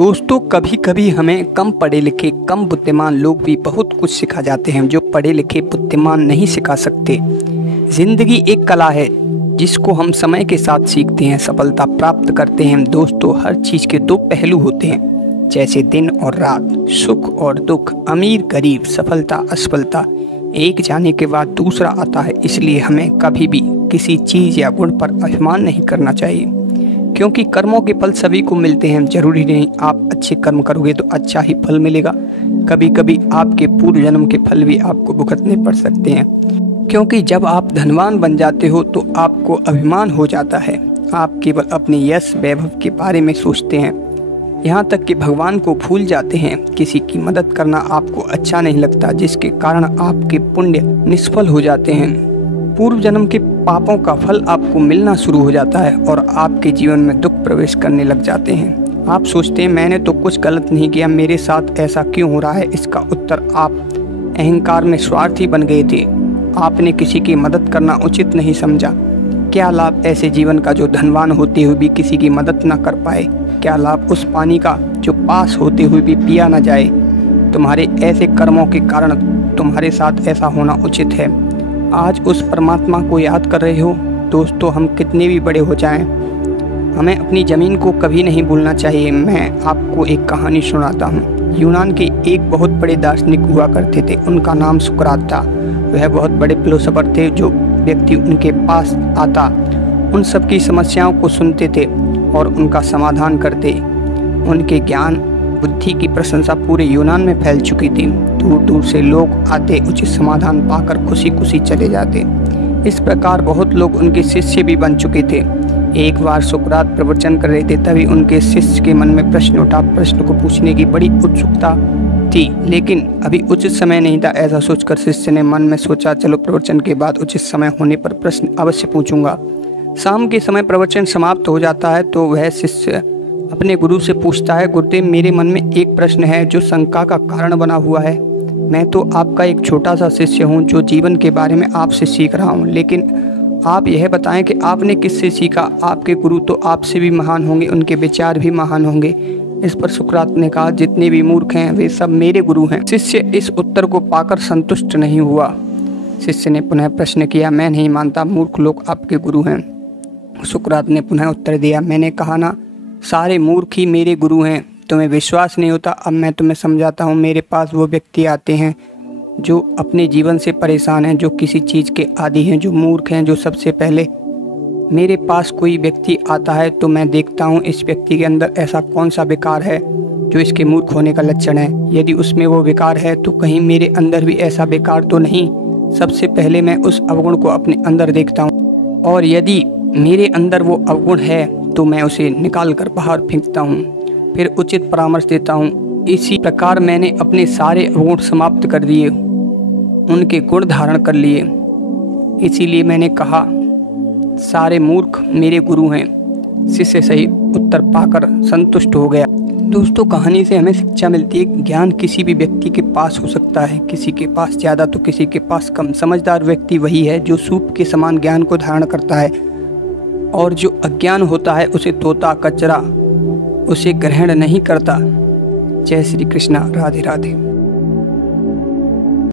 दोस्तों, कभी कभी हमें कम पढ़े लिखे कम बुद्धिमान लोग भी बहुत कुछ सिखा जाते हैं जो पढ़े लिखे बुद्धिमान नहीं सिखा सकते। जिंदगी एक कला है जिसको हम समय के साथ सीखते हैं, सफलता प्राप्त करते हैं। दोस्तों, हर चीज़ के दो पहलू होते हैं, जैसे दिन और रात, सुख और दुख, अमीर गरीब, सफलता असफलता। एक जाने के बाद दूसरा आता है, इसलिए हमें कभी भी किसी चीज़ या गुण पर अभिमान नहीं करना चाहिए, क्योंकि कर्मों के फल सभी को मिलते हैं। जरूरी नहीं आप अच्छे कर्म करोगे तो अच्छा ही फल मिलेगा, कभी कभी आपके पूर्व जन्म के फल भी आपको भुगतने पड़ सकते हैं। क्योंकि जब आप धनवान बन जाते हो तो आपको अभिमान हो जाता है, आप केवल अपने यश वैभव के बारे में सोचते हैं, यहाँ तक कि भगवान को भूल जाते हैं। किसी की मदद करना आपको अच्छा नहीं लगता, जिसके कारण आपके पुण्य निष्फल हो जाते हैं। पूर्व जन्म के पापों का फल आपको मिलना शुरू हो जाता है और आपके जीवन में दुख प्रवेश करने लग जाते हैं। आप सोचते हैं मैंने तो कुछ गलत नहीं किया, मेरे साथ ऐसा क्यों हो रहा है। इसका उत्तर आप अहंकार में स्वार्थी बन गए थे। आपने किसी की मदद करना उचित नहीं समझा। क्या लाभ ऐसे जीवन का जो धनवान होते हुए भी किसी की मदद न कर पाए। क्या लाभ उस पानी का जो पास होते हुए भी पिया न जाए। तुम्हारे ऐसे कर्मों के कारण तुम्हारे साथ ऐसा होना उचित है। आज उस परमात्मा को याद कर रहे हो। दोस्तों, हम कितने भी बड़े हो जाएं, हमें अपनी ज़मीन को कभी नहीं भूलना चाहिए। मैं आपको एक कहानी सुनाता हूँ। यूनान के एक बहुत बड़े दार्शनिक हुआ करते थे, उनका नाम सुकरात था। वह बहुत बड़े फिलोसोफर थे। जो व्यक्ति उनके पास आता उन सबकी समस्याओं को सुनते थे और उनका समाधान करते। उनके ज्ञान बुद्धि की प्रशंसा पूरे यूनान में फैल चुकी थी। दूर दूर से लोग आते, उचित समाधान पाकर खुशी खुशी चले जाते। इस प्रकार बहुत लोग उनके शिष्य भी बन चुके थे। एक बार सुकरात प्रवचन कर रहे थे, तभी उनके शिष्य के मन में प्रश्न उठा। प्रश्न को पूछने की बड़ी उत्सुकता थी, लेकिन अभी उचित समय नहीं था। ऐसा सोचकर शिष्य ने मन में सोचा, चलो प्रवचन के बाद उचित समय होने पर प्रश्न अवश्य पूछूंगा। शाम के समय प्रवचन समाप्त हो जाता है तो वह शिष्य अपने गुरु से पूछता है, गुरुदेव, मेरे मन में एक प्रश्न है जो शंका का कारण बना हुआ है। मैं तो आपका एक छोटा सा शिष्य हूँ जो जीवन के बारे में आपसे सीख रहा हूँ, लेकिन आप यह बताएं कि आपने किससे सीखा। आपके गुरु तो आपसे भी महान होंगे, उनके विचार भी महान होंगे। इस पर सुकरात ने कहा, जितने भी मूर्ख हैं वे सब मेरे गुरु हैं। शिष्य इस उत्तर को पाकर संतुष्ट नहीं हुआ। शिष्य ने पुनः प्रश्न किया, मैं नहीं मानता मूर्ख लोग आपके गुरु हैं। सुकरात ने पुनः उत्तर दिया, मैंने कहा ना, सारे मूर्ख ही मेरे गुरु हैं। तुम्हें विश्वास नहीं होता, अब मैं तुम्हें समझाता हूँ। मेरे पास वो व्यक्ति आते हैं जो अपने जीवन से परेशान हैं, जो किसी चीज़ के आदी हैं, जो मूर्ख हैं। जो सबसे पहले मेरे पास कोई व्यक्ति आता है तो मैं देखता हूँ इस व्यक्ति के अंदर ऐसा कौन सा विकार है जो इसके मूर्ख होने का लक्षण है। यदि उसमें वो विकार है तो कहीं मेरे अंदर भी ऐसा विकार तो नहीं। सबसे पहले मैं उस अवगुण को अपने अंदर देखता हूँ, और यदि मेरे अंदर वो अवगुण है तो मैं उसे निकाल कर बाहर फेंकता हूँ, फिर उचित परामर्श देता हूँ। इसी प्रकार मैंने अपने सारे अवगुण समाप्त कर दिए, उनके गुण धारण कर लिए। इसीलिए मैंने कहा सारे मूर्ख मेरे गुरु हैं। शिष्य सही उत्तर पाकर संतुष्ट हो गया। दोस्तों, कहानी से हमें शिक्षा मिलती है, ज्ञान किसी भी व्यक्ति के पास हो सकता है, किसी के पास ज़्यादा तो किसी के पास कम। समझदार व्यक्ति वही है जो सूप के समान ज्ञान को धारण करता है, और जो अज्ञान होता है उसे तोता कचरा उसे ग्रहण नहीं करता। जय श्री कृष्णा, राधे राधे।